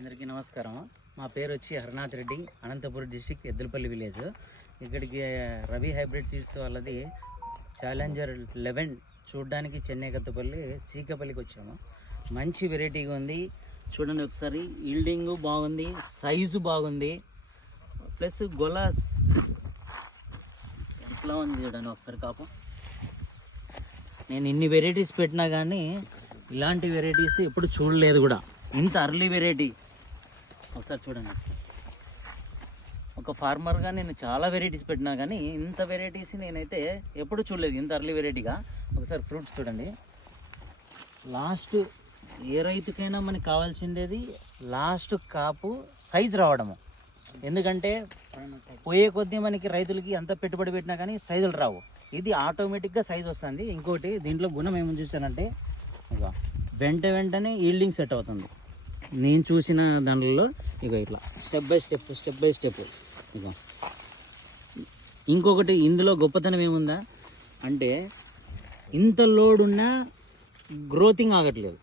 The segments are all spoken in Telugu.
అందరికీ నమస్కారం. మా పేరు వచ్చి హరనాథ్ రెడ్డి, అనంతపురం డిస్టిక్, ఎద్దులపల్లి విలేజ్. ఇక్కడికి రవి హైబ్రిడ్ సీడ్స్ వాళ్ళది ఛాలెంజర్ 11 చూడడానికి చెన్నై కత్తపల్లి సీకపల్లికి వచ్చాము. మంచి వెరైటీగా ఉంది, చూడండి ఒకసారి. ఈల్డింగ్ బాగుంది, సైజు బాగుంది, ప్లస్ గొల ఎట్లా ఉంది చూడండి ఒకసారి. కాపు నేను ఇన్ని వెరైటీస్ పెట్టినా కానీ ఇలాంటి వెరైటీస్ ఎప్పుడు చూడలేదు కూడా. ఇంత అర్లీ వెరైటీ ఒకసారి చూడండి. ఒక ఫార్మర్గా నేను చాలా వెరైటీస్ పెట్టినా కానీ ఇంత వెరైటీస్ నేనైతే ఎప్పుడు చూడలేదు, ఇంత అర్లీ వెరైటీగా. ఒకసారి ఫ్రూట్స్ చూడండి. లాస్ట్ ఏ రైతుకైనా మనకి కావాల్సిండేది లాస్ట్ కాపు సైజు రావడము. ఎందుకంటే పోయే కొద్దీ మనకి రైతులకి ఎంత పెట్టుబడి పెట్టినా కానీ సైజులు రావు. ఇది ఆటోమేటిక్గా సైజు వస్తుంది. ఇంకోటి దీంట్లో గుణం ఏమని చూసానంటే ఇక వెంటనే ఈల్డింగ్ సెట్ అవుతుంది. నేను చూసిన దాంట్లో ఇక ఇట్లా స్టెప్ బై స్టెప్ ఇక. ఇంకొకటి ఇందులో గొప్పతనం ఏముందా అంటే ఇంత లోడ్ ఉన్నా గ్రోతింగ్ ఆగట్లేదు.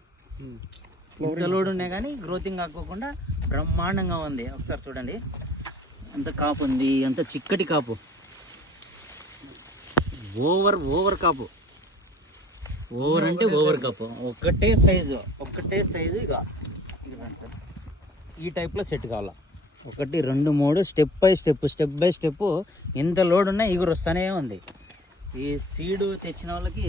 ఇంత లోడ్ ఉన్నా కానీ గ్రోతింగ్ ఆగకుండా బ్రహ్మాండంగా ఉంది. ఒకసారి చూడండి ఎంత కాపు ఉంది, ఎంత చిక్కటి కాపు, ఓవర్ కాపు. ఓవర్ అంటే ఓవర్ కాపు. ఒకటే సైజు ఇక ఈ టైప్లో సెట్ కావాలా. 1 2 3 స్టెప్ బై స్టెప్ ఇంత లోడ్ ఉన్నా ఎగురు వస్తూనే ఉంది. ఈ సీడ్ తెచ్చిన వాళ్ళకి